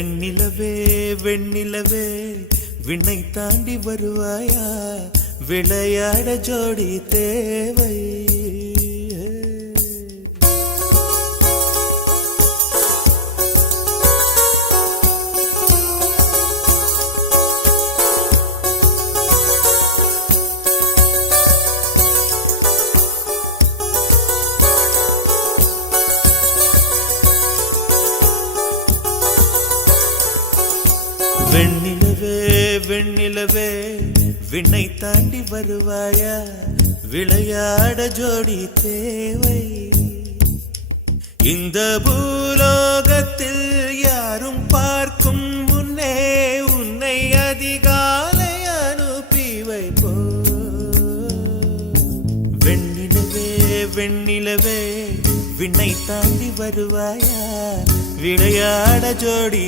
வெண்ணிலவே வெண்ணிலவே விண்ணை தாண்டி வருவாயா, விளையாட ஜோடி தேவை. வெண்ணிலவே வெண்ணிலவே விண்ணை தாண்டி வருவாயா, விளையாட ஜோடி தேவை. இந்த பூலோகத்தில் யாரும் பார்க்கும் முன்னே உன்னை அதிகாலை அனுப்பி வைப்போ. வெண்ணிலவே வெண்ணிலவே விண்ணை தாண்டி வருவாயா, விளையாட ஜோடி